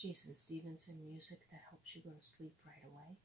Jason Stevenson music that helps you go to sleep right away.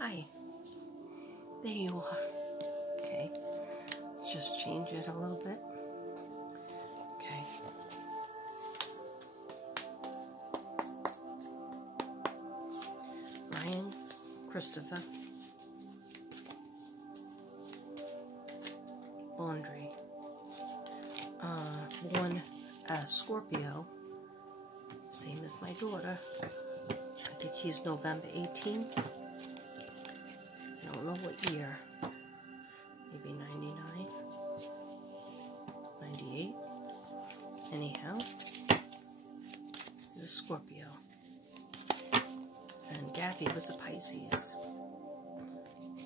Hi, there you are. Okay, let's just change it a little bit. Okay. Ryan, Christopher, laundry. Born Scorpio, same as my daughter. I think he's November 18th. I don't know what year. Maybe 99, 98. Anyhow, he's a Scorpio. And Gabby was a Pisces.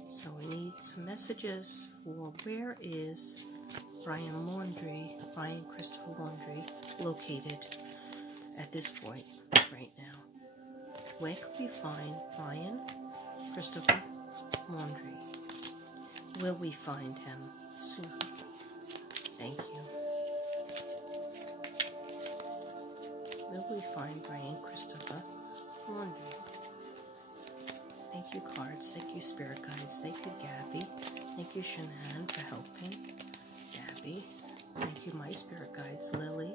So we need some messages for where is Ryan Christopher Laundry located at this point right now. Where can we find Ryan Christopher Laundry? Will we find him soon? Thank you. Will we find Ryan Christopher Laundry? Thank you, cards. Thank you, spirit guides. Thank you, Gabby. Thank you, Shanann, for helping. Gabby. Thank you, my spirit guides. Lily,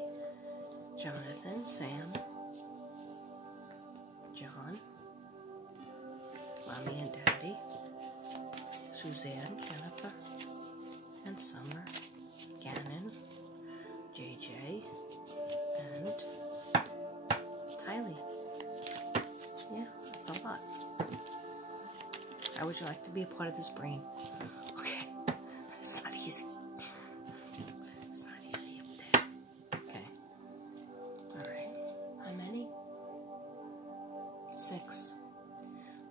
Jonathan, Sam, John, Mommy and Daddy, Suzanne, Jennifer, and Summer, Gannon, JJ, and Tylee. Yeah, that's a lot. How would you like to be a part of this brain? Okay, it's not easy. It's not easy up there. Okay. Alright. How many? 6.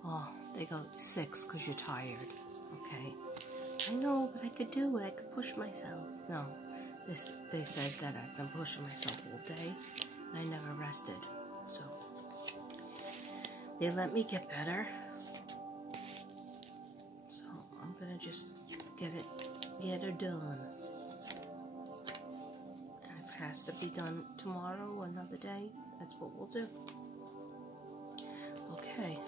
Oh, they go 6 because you're tired. Okay. I know, but I could do it. I could push myself. No. They said that I've been pushing myself all day and I never rested. So they let me get better. So I'm gonna just get it done. And if it has to be done tomorrow or another day, that's what we'll do. Okay.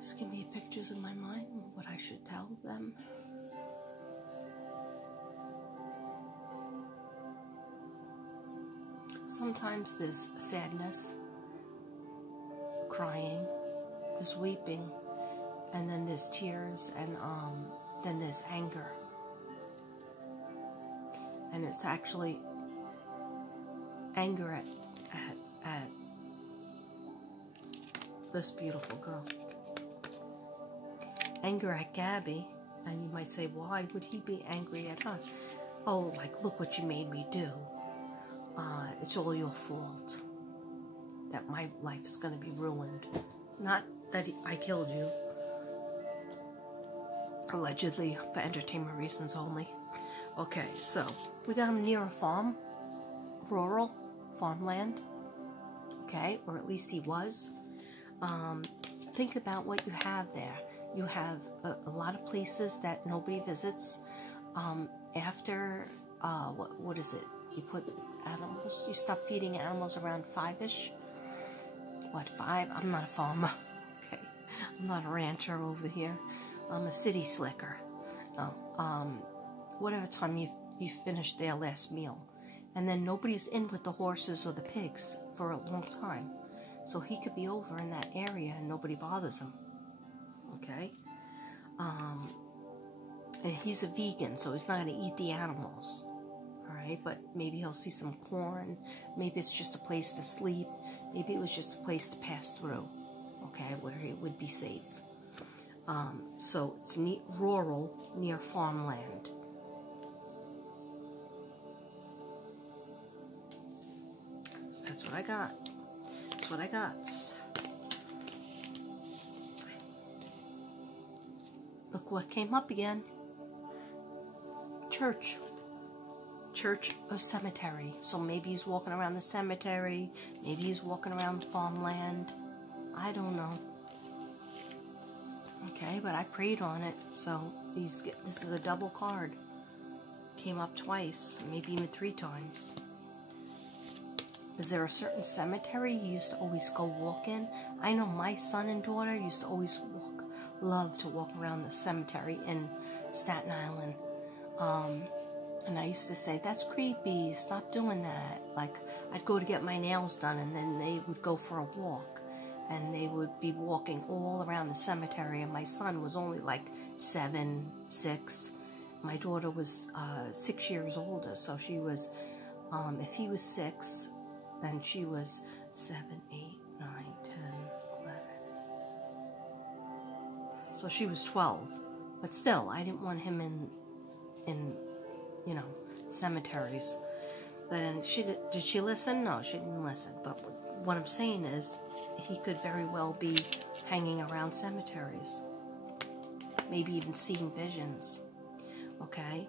Just give me pictures in my mind what I should tell them. Sometimes there's sadness, crying, there's weeping, and then there's tears, and then there's anger. And it's actually anger at this beautiful girl. Anger at Gabby, and you might say, why would he be angry at her? Oh, like, look what you made me do. It's all your fault that my life's gonna be ruined. Not that I killed you. Allegedly, for entertainment reasons only. Okay, so we got him near a farm, rural farmland. Okay, or at least he was. Think about what you have there. You have a lot of places that nobody visits. After what is it? You put animals, you stop feeding animals around 5-ish? What, 5? I'm not a farmer. Okay. I'm not a rancher over here. I'm a city slicker. No. Whatever time you finish their last meal. And then nobody's in with the horses or the pigs for a long time. So he could be over in that area and nobody bothers him. Okay? And he's a vegan, so he's not going to eat the animals. Alright? But maybe he'll see some corn. Maybe it's just a place to sleep. Maybe it was just a place to pass through. Okay? Where he would be safe. So it's rural, near farmland. That's what I got. That's what I got. Look what came up again. Church. Church or cemetery. So maybe he's walking around the cemetery. Maybe he's walking around the farmland. I don't know. Okay, but I prayed on it. So this is a double card. Came up twice, maybe even 3 times. Is there a certain cemetery you used to always go walk in? I know my son and daughter used to always love to walk around the cemetery in Staten Island. And I used to say, that's creepy, stop doing that. Like, I'd go to get my nails done and then they would go for a walk. And they would be walking all around the cemetery. And my son was only like 7, 6. My daughter was 6 years older. So she was, if he was 6, then she was 7, 8, 9, 10, 11. So she was 12. But still, I didn't want him in you know, cemeteries. But did she listen? No, she didn't listen. But what I'm saying is, he could very well be hanging around cemeteries. Maybe even seeing visions. Okay?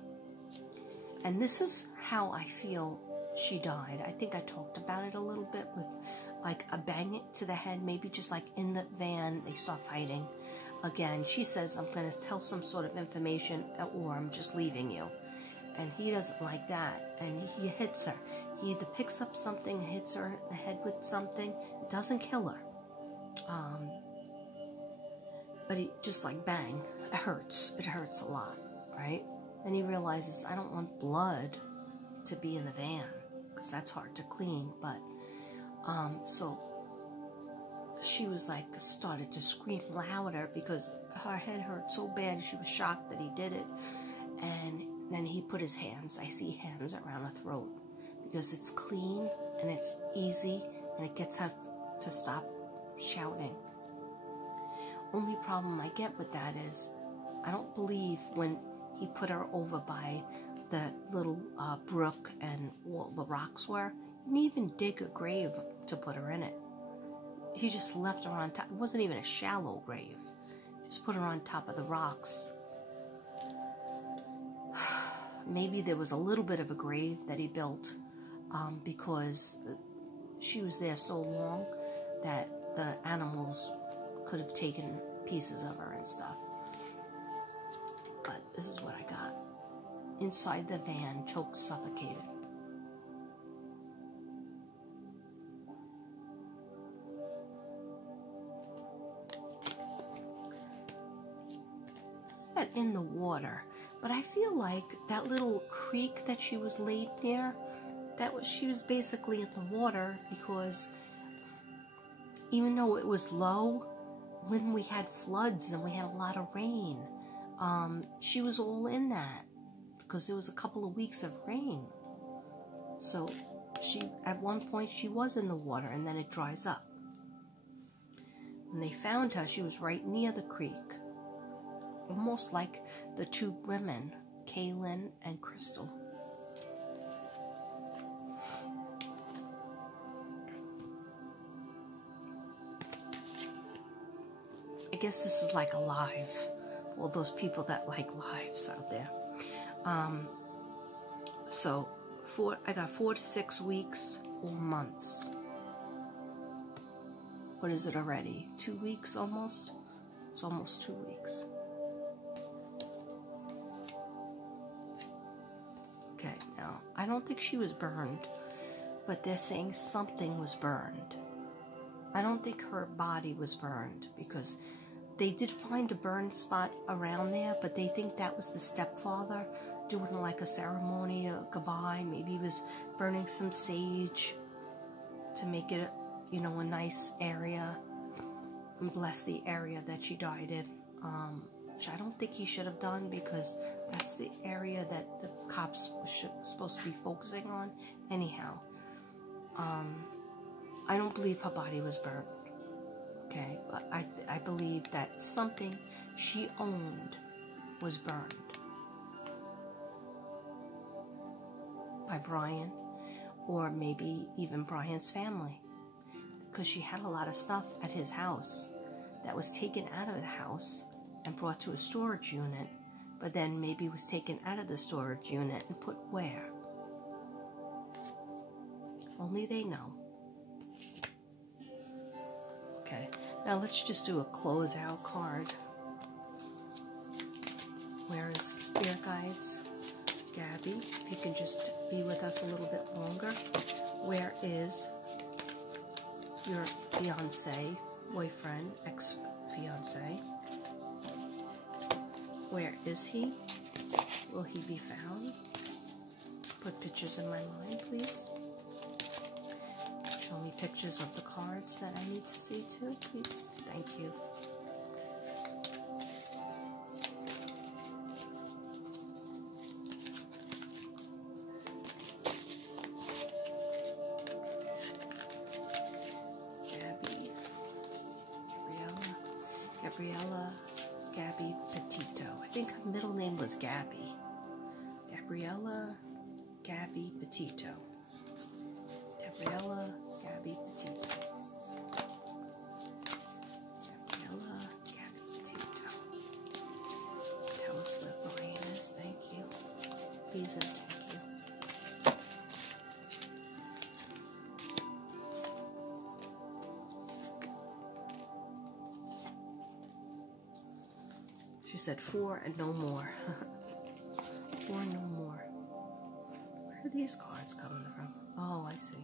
And this is how I feel she died. I think I talked about it a little bit with like a bang to the head, maybe just like in the van, they start fighting. Again, she says, I'm going to tell some sort of information or I'm just leaving you. And he doesn't like that. And he hits her. He either picks up something, hits her in the head with something. It doesn't kill her. But he just like bang. It hurts. It hurts a lot, right? Then he realizes, I don't want blood to be in the van. Because that's hard to clean. But, so she was like, started to scream louder because her head hurt so bad. She was shocked that he did it. And then he put his hands, I see hands around her throat. Because it's clean and it's easy and it gets her to stop shouting. Only problem I get with that is, I don't believe when he put her over by the little brook and all the rocks were, he didn't even dig a grave to put her in it. He just left her on top. It wasn't even a shallow grave. Just put her on top of the rocks. Maybe there was a little bit of a grave that he built because she was there so long that the animals could have taken pieces of her and stuff. But this is what I got. Inside the van, choked, suffocated. And in the water. But I feel like that little creek that she was laid near, she was basically in the water because even though it was low, when we had floods and we had a lot of rain, she was all in that because there was a couple of weeks of rain. So at one point she was in the water and then it dries up. When they found her, she was right near the creek. Almost like the 2 women, Kaylin and Crystal. I guess this is like a live. All those people that like lives out there. So I got 4 to 6 weeks or months. What is it already? 2 weeks almost? It's almost 2 weeks. Okay, now, I don't think she was burned, but they're saying something was burned. I don't think her body was burned, because they did find a burn spot around there, but they think that was the stepfather doing like a ceremony, a goodbye. Maybe he was burning some sage to make it, you know, a nice area and bless the area that she died in. Which I don't think he should have done, because that's the area that the cops were supposed to be focusing on anyhow. I don't believe her body was burned. Okay, but I believe that something she owned was burned by Brian, or maybe even Brian's family, because she had a lot of stuff at his house that was taken out of the house and brought to a storage unit, but then maybe was taken out of the storage unit and put where? Only they know. Okay, now let's just do a closeout card. Where is Spirit Guides? Gabby, if you can just be with us a little bit longer. Where is your fiance, boyfriend, ex-fiance? Where is he? Will he be found? Put pictures in my mind, please. Show me pictures of the cards that I need to see too, please. Thank you. Gabby Petito. I think her middle name was Gabby. Gabriella Gabby Petito. Gabriella Gabby Petito. Gabriella Gabby Petito. Tell us where Brian is. Thank you. Please and thank you. She said 4 and no more. 4 and no more. Where are these cards coming from? Oh, I see.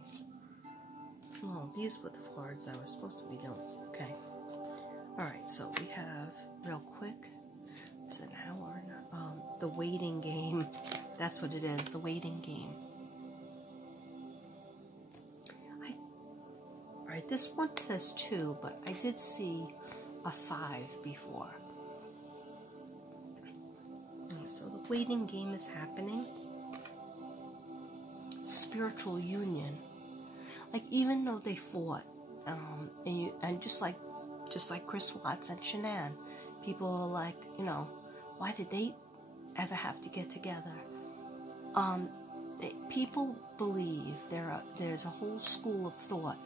Oh, these were the cards I was supposed to be doing. Okay. Alright, so we have, real quick, it's an hour now. The waiting game. That's what it is, the waiting game. Alright, this one says 2, but I did see a 5 before. So the waiting game is happening. Spiritual union. Like, even though they fought, and just like Chris Watts and Shanann, people are like, you know, why did they ever have to get together? People believe there's a whole school of thought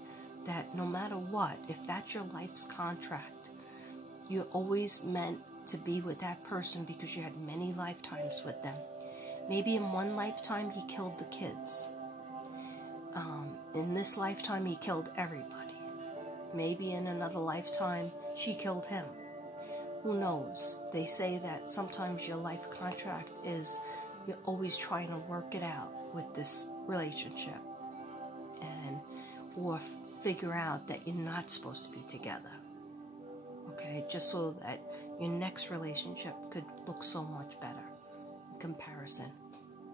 that no matter what, if that's your life's contract, you're always meant to be with that person because you had many lifetimes with them. Maybe in one lifetime he killed the kids. In this lifetime he killed everybody. Maybe in another lifetime she killed him. Who knows? They say that sometimes your life contract is you're always trying to work it out with this relationship, or figure out that you're not supposed to be together. Okay, just so that your next relationship could look so much better in comparison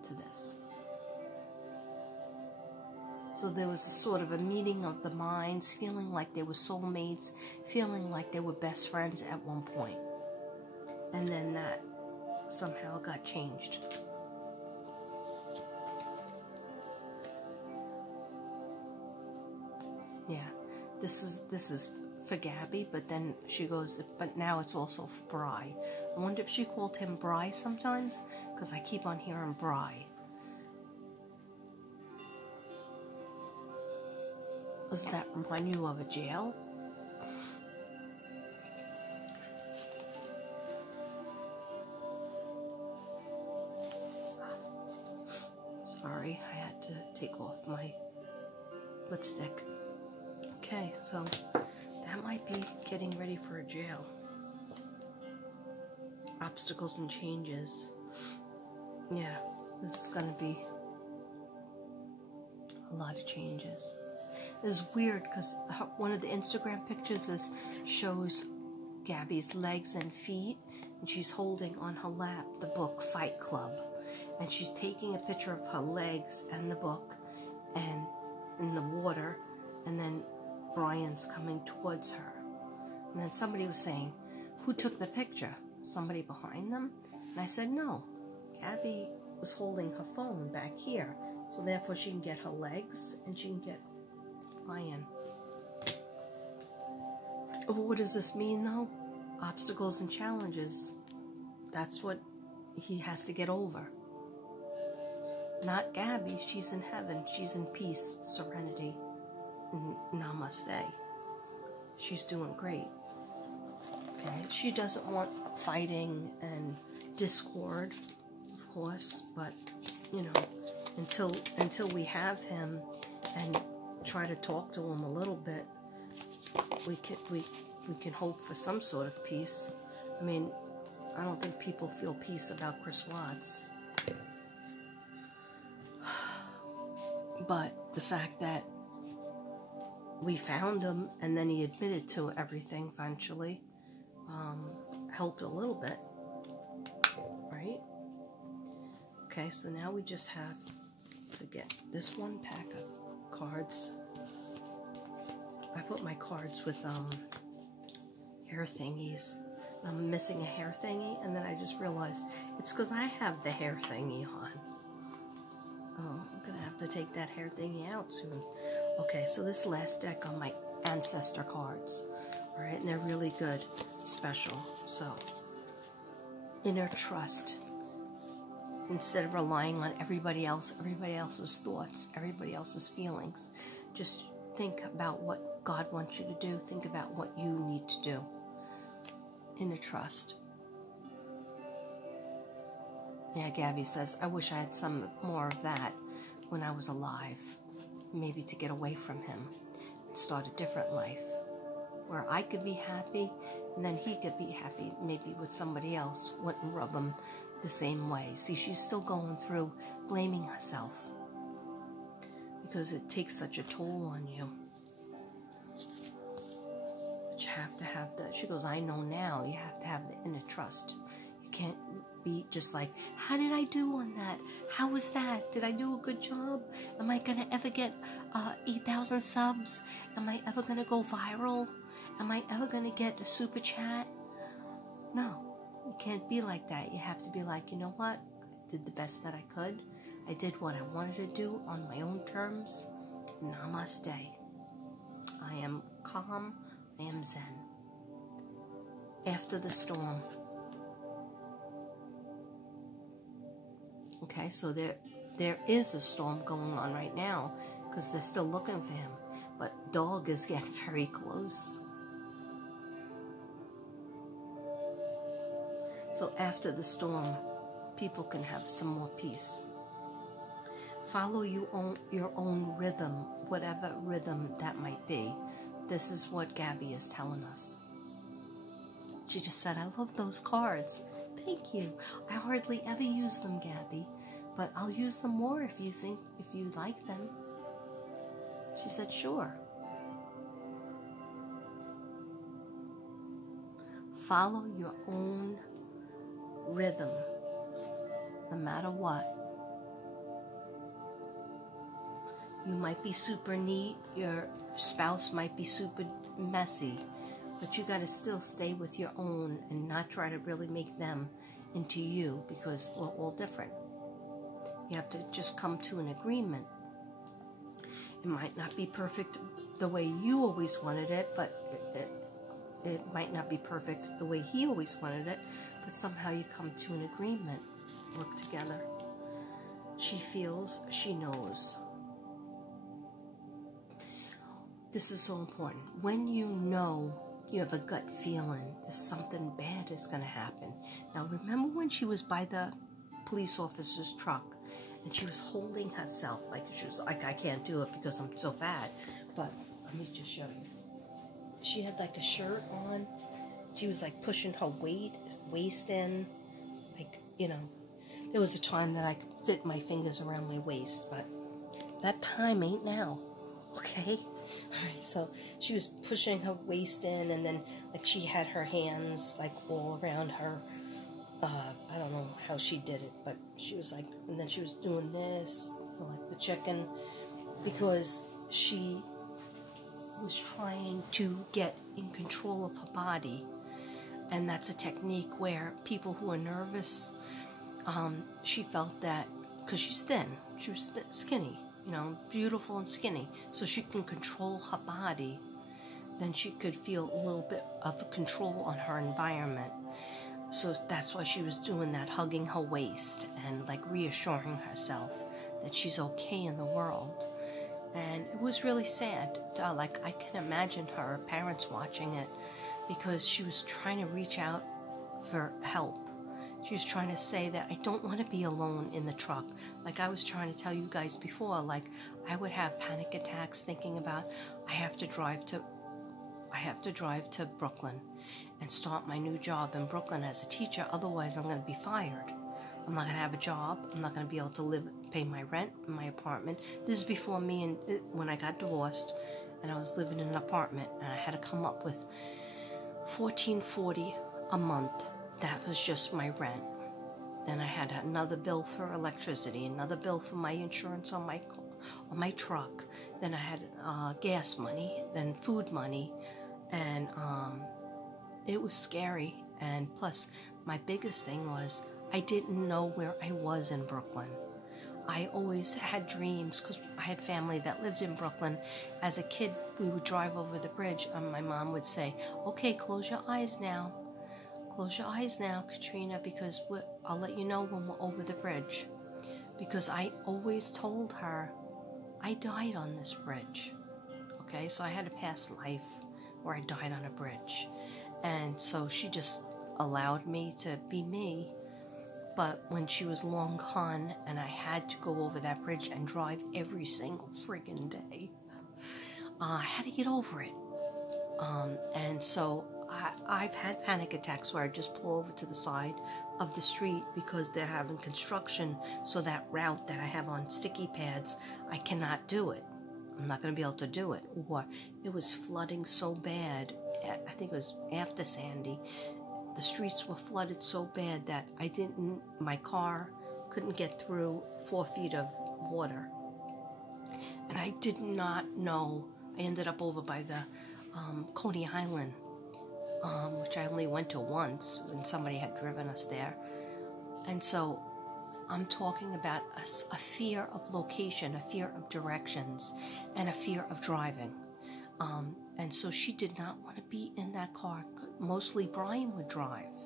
to this. So there was a sort of a meeting of the minds, feeling like they were soulmates, feeling like they were best friends at one point. And then that somehow got changed. Yeah, this is for Gabby, but then she goes, but now it's also for Bri. I wonder if she called him Bri sometimes, because I keep on hearing Bri. Does that remind you of a jail? Sorry, I had to take off my lipstick. Okay, so that might be getting ready for a jail. Obstacles and changes. Yeah, This is going to be a lot of changes. It's weird because one of the Instagram pictures shows Gabby's legs and feet, and she's holding on her lap the book Fight Club, and she's taking a picture of her legs and the book and in the water, and then Brian's coming towards her. And then somebody was saying, who took the picture? Somebody behind them? And I said, no. Gabby was holding her phone back here, so therefore she can get her legs and she can get Brian. Oh, what does this mean though? Obstacles and challenges. That's what he has to get over. Not Gabby. She's in heaven. She's in peace, serenity, and namaste. She's doing great. Okay, she doesn't want fighting and discord, of course, but you know, until we have him and try to talk to him a little bit, we can hope for some sort of peace. I mean, I don't think people feel peace about Chris Watts. But the fact that we found him and then he admitted to everything eventually helped a little bit, right? Okay, so now we just have to get this one pack of cards. I put my cards with hair thingies. I'm missing a hair thingy, and then I just realized it's because I have the hair thingy on. Oh, I'm gonna have to take that hair thingy out soon. Okay, so this last deck on my ancestor cards. All right, and they're really good, special. So, inner trust. Instead of relying on everybody else's thoughts, everybody else's feelings, just think about what God wants you to do. Think about what you need to do. Inner trust. Yeah, Gabby says, I wish I had some more of that when I was alive. Maybe to get away from him and start a different life where I could be happy and then he could be happy maybe with somebody else. Wouldn't rub him the same way. See, she's still going through blaming herself because it takes such a toll on you. But you have to have the, she goes, I know now, you have to have the inner trust. You can't be just like, how did I do on that? How was that? Did I do a good job? Am I going to ever get 8,000 subs? Am I ever going to go viral? Am I ever going to get a super chat? No, you can't be like that. You have to be like, you know what? I did the best that I could. I did what I wanted to do on my own terms. Namaste. I am calm. I am zen. After the storm. Okay, so there is a storm going on right now because they're still looking for him. But dog is getting very close. So after the storm, people can have some more peace. Follow your own rhythm, whatever rhythm that might be. This is what Gabby is telling us. She just said, I love those cards. Thank you. I hardly ever use them, Gabby, but I'll use them more if you like them. She said, sure. Follow your own rhythm, no matter what. You might be super neat, your spouse might be super messy, but you got to still stay with your own and not try to really make them into you because we're all different. You have to just come to an agreement. It might not be perfect the way you always wanted it, but it might not be perfect the way he always wanted it, but somehow you come to an agreement, work together. She feels, she knows. This is so important. When you know, you have a gut feeling that something bad is going to happen. Now, remember when she was by the police officer's truck and she was holding herself like she was like, I can't do it because I'm so fat. But let me just show you. She had like a shirt on. She was like pushing her waist in. Like, you know, there was a time that I fit my fingers around my waist, but that time ain't now, okay? Alright, so she was pushing her waist in, and then like she had her hands like all around her. I don't know how she did it, but she was like, and then she was doing this, like the chicken, because she was trying to get in control of her body. And that's a technique where people who are nervous, she felt that, because she's thin, she was skinny, you know, beautiful and skinny, so she can control her body, then she could feel a little bit of control on her environment. So that's why she was doing that, hugging her waist and like reassuring herself that she's okay in the world. And it was really sad. Like, I can imagine her parents watching it, because she was trying to reach out for help. She was trying to say that I don't want to be alone in the truck. Like I was trying to tell you guys before, like I would have panic attacks thinking about I have to drive to Brooklyn and start my new job in Brooklyn as a teacher. Otherwise, I'm going to be fired. I'm not going to have a job. I'm not going to be able to pay my rent in my apartment. This is before me and when I got divorced, and I was living in an apartment, and I had to come up with $14.40 a month. That was just my rent. Then I had another bill for electricity, another bill for my insurance on my truck. Then I had gas money, then food money, and it was scary. And plus, my biggest thing was I didn't know where I was in Brooklyn. I always had dreams, because I had family that lived in Brooklyn. As a kid, we would drive over the bridge, and my mom would say, okay, close your eyes now. Close your eyes now, Katrina, because I'll let you know when we're over the bridge. Because I always told her I died on this bridge. Okay, so I had a past life where I died on a bridge. And so she just allowed me to be me. But when she was long gone and I had to go over that bridge and drive every single friggin' day, I had to get over it. And so I've had panic attacks where I just pull over to the side of the street because they're having construction, so that route that I have on sticky pads, I cannot do it. I'm not going to be able to do it. Or it was flooding so bad, I think it was after Sandy, the streets were flooded so bad that my car couldn't get through 4 feet of water. And I did not know. I ended up over by the Coney Island, which I only went to once when somebody had driven us there. And so I'm talking about a fear of location, a fear of directions, and a fear of driving. And so she did not want to be in that car. Mostly Brian would drive.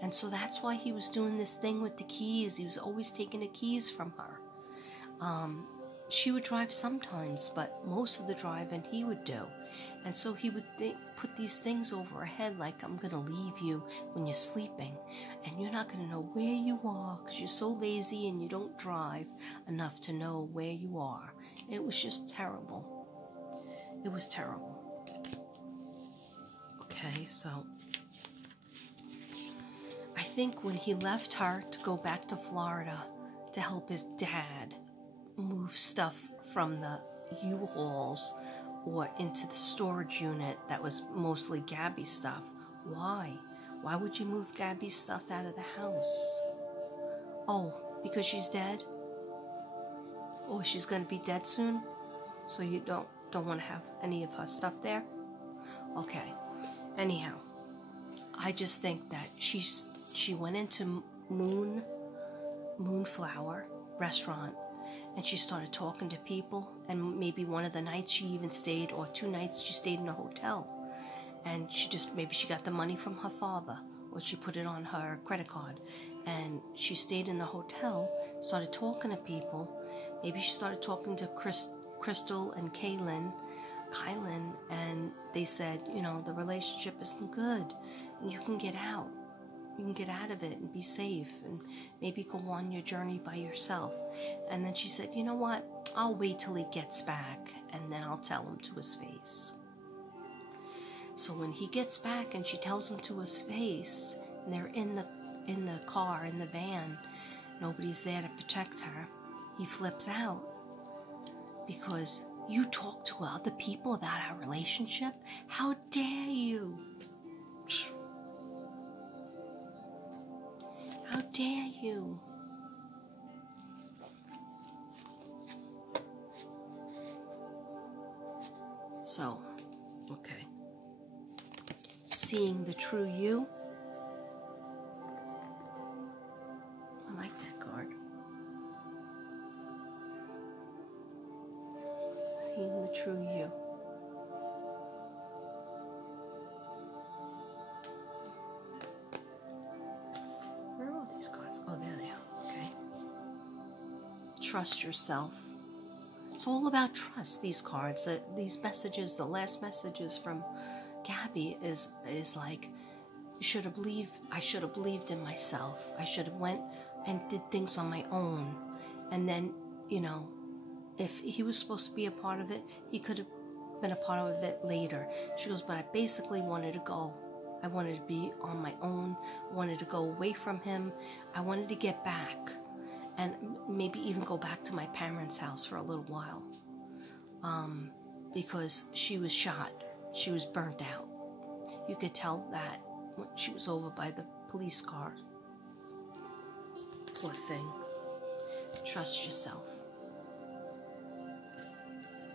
And so that's why he was doing this thing with the keys. He was always taking the keys from her. She would drive sometimes, but most of the driving he would do. And so he would put these things over her head, like, I'm going to leave you when you're sleeping, and you're not going to know where you are because you're so lazy and you don't drive enough to know where you are. It was just terrible. It was terrible. Okay, so I think when he left her to go back to Florida to help his dad move stuff from the U-Hauls or into the storage unit that was mostly Gabby's stuff. Why? Why would you move Gabby's stuff out of the house? Oh, because she's dead? Or she's going to be dead soon? So you don't want to have any of her stuff there? Okay. Anyhow, I just think that she went into Moonflower restaurant, and she started talking to people, and maybe one of the nights she even stayed, or 2 nights she stayed in a hotel, and maybe she got the money from her father, or she put it on her credit card, and she stayed in the hotel, started talking to people. Maybe she started talking to Crystal and Kylan, and they said, the relationship isn't good, and you can get out. You can get out of it and be safe and maybe go on your journey by yourself. And then she said, you know what? I'll wait till he gets back, and then I'll tell him to his face. So when he gets back and she tells him to his face, and they're in the car, in the van, nobody's there to protect her, he flips out because you talk to other people about our relationship? How dare you? How dare you? So, okay. Seeing the true you. I like that card. Seeing the true you. Where are all these cards? Oh, there they are. Okay. Trust yourself. It's all about trust, these cards, these messages, the last messages from Gabby is like, I should have believed in myself. I should have went and did things on my own. And then, you know, if he was supposed to be a part of it, he could have been a part of it later. She goes, but I basically wanted to go. I wanted to be on my own. I wanted to go away from him. I wanted to get back. And maybe even go back to my parents' house for a little while. Because she was shot. She was burnt out. You could tell that when she was over by the police car. Poor thing. Trust yourself.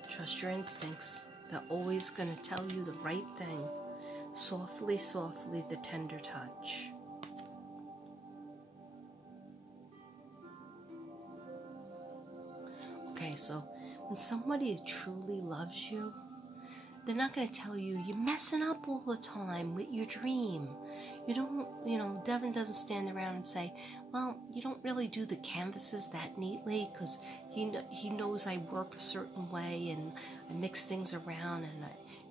Trust your instincts. They're always going to tell you the right thing. Softly, softly, the tender touch. Okay, so when somebody truly loves you, they're not going to tell you, you're messing up all the time with your dream. You don't, you know, Devin doesn't stand around and say, well, you don't really do the canvases that neatly, because he knows I work a certain way, and I mix things around, and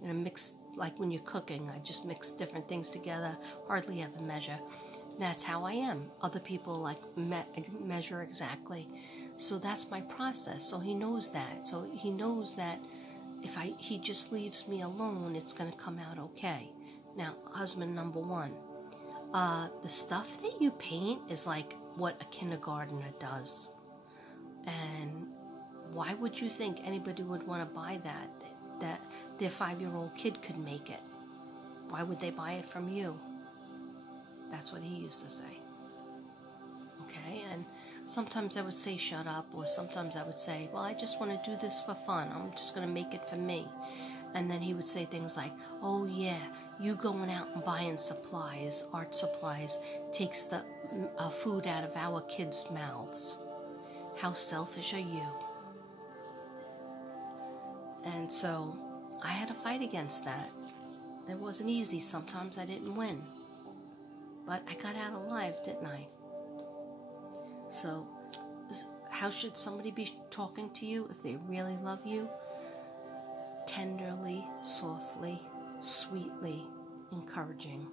I mix, like when you're cooking, I just mix different things together, hardly have a measure. That's how I am. Other people like measure exactly. So that's my process. So he knows that. So he knows that if he just leaves me alone, it's going to come out okay. Now, husband number one, the stuff that you paint is like what a kindergartner does. And why would you think anybody would want to buy that their 5-year-old kid could make it? Why would they buy it from you? That's what he used to say. Okay, and sometimes I would say shut up, or sometimes I would say, well, I just want to do this for fun. I'm just going to make it for me. And then he would say things like, oh yeah, you going out and buying supplies, art supplies, takes the food out of our kids' mouths. How selfish are you? And so I had to fight against that. It wasn't easy. Sometimes I didn't win. But I got out alive, didn't I? So how should somebody be talking to you if they really love you? Tenderly, softly, sweetly, encouraging.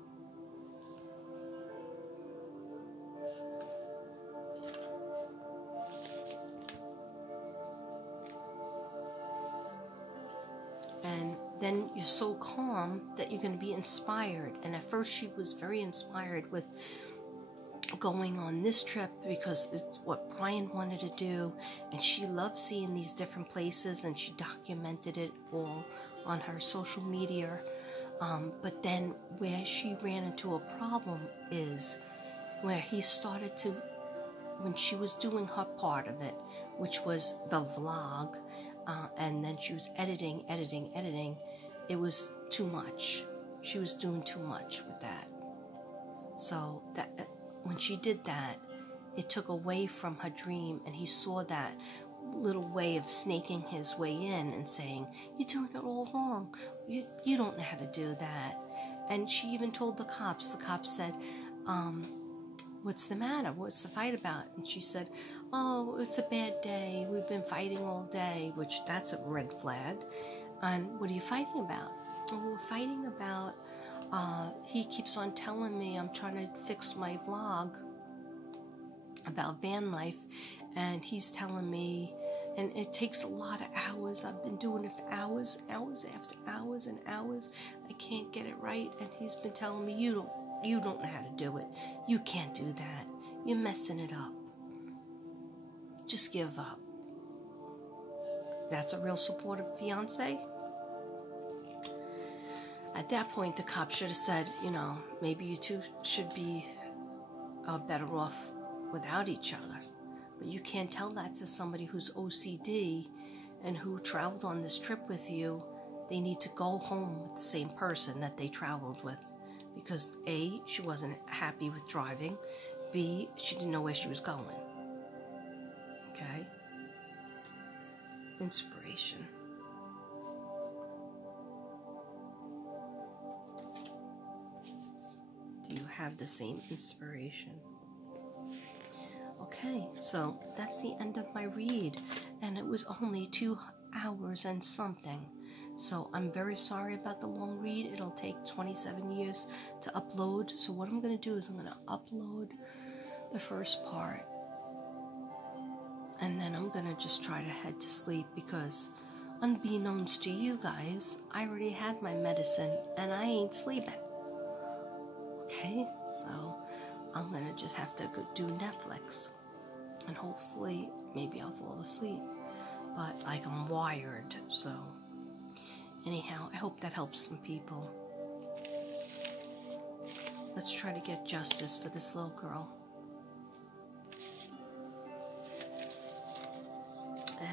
And then you're so calm that you're going to be inspired. And at first she was very inspired with going on this trip because it's what Brian wanted to do, and she loved seeing these different places, and she documented it all on her social media. But then where she ran into a problem is where he started to, when she was doing her part of it, which was the vlog, and then she was editing, it was too much. She was doing too much with that. So that when she did that, it took away from her dream, and he saw that little way of snaking his way in and saying, you're doing it all wrong. You don't know how to do that. And she even told the cops. The cops said, what's the matter? What's the fight about? And she said, oh, it's a bad day. We've been fighting all day, which that's a red flag. And what are you fighting about? Well, we're fighting about, he keeps on telling me I'm trying to fix my vlog about van life, and he's telling me, and it takes a lot of hours. I've been doing it for hours after hours and hours. I can't get it right, and he's been telling me, you don't know how to do it. You can't do that. You're messing it up. just give up. That's a real supportive fiance? At that point, the cop should have said, you know, maybe you two should be better off without each other. But you can't tell that to somebody who's OCD and who traveled on this trip with you. They need to go home with the same person that they traveled with. Because A, she wasn't happy with driving. B, she didn't know where she was going. Okay? Inspiration. Do you have the same inspiration? Okay, so that's the end of my read, and it was only 2 hours and something. So I'm very sorry about the long read. It'll take 27 years to upload. So what I'm going to do is I'm going to upload the first part, and then I'm going to just try to head to sleep because unbeknownst to you guys, I already had my medicine and I ain't sleeping. Okay, so I'm going to just have to go do Netflix, and hopefully maybe I'll fall asleep. But like, I'm wired, so anyhow, I hope that helps some people. Let's try to get justice for this little girl.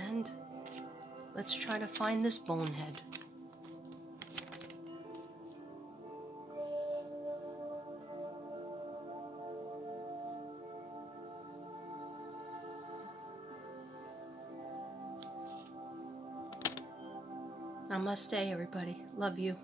And let's try to find this bonehead. Namaste, everybody. Love you.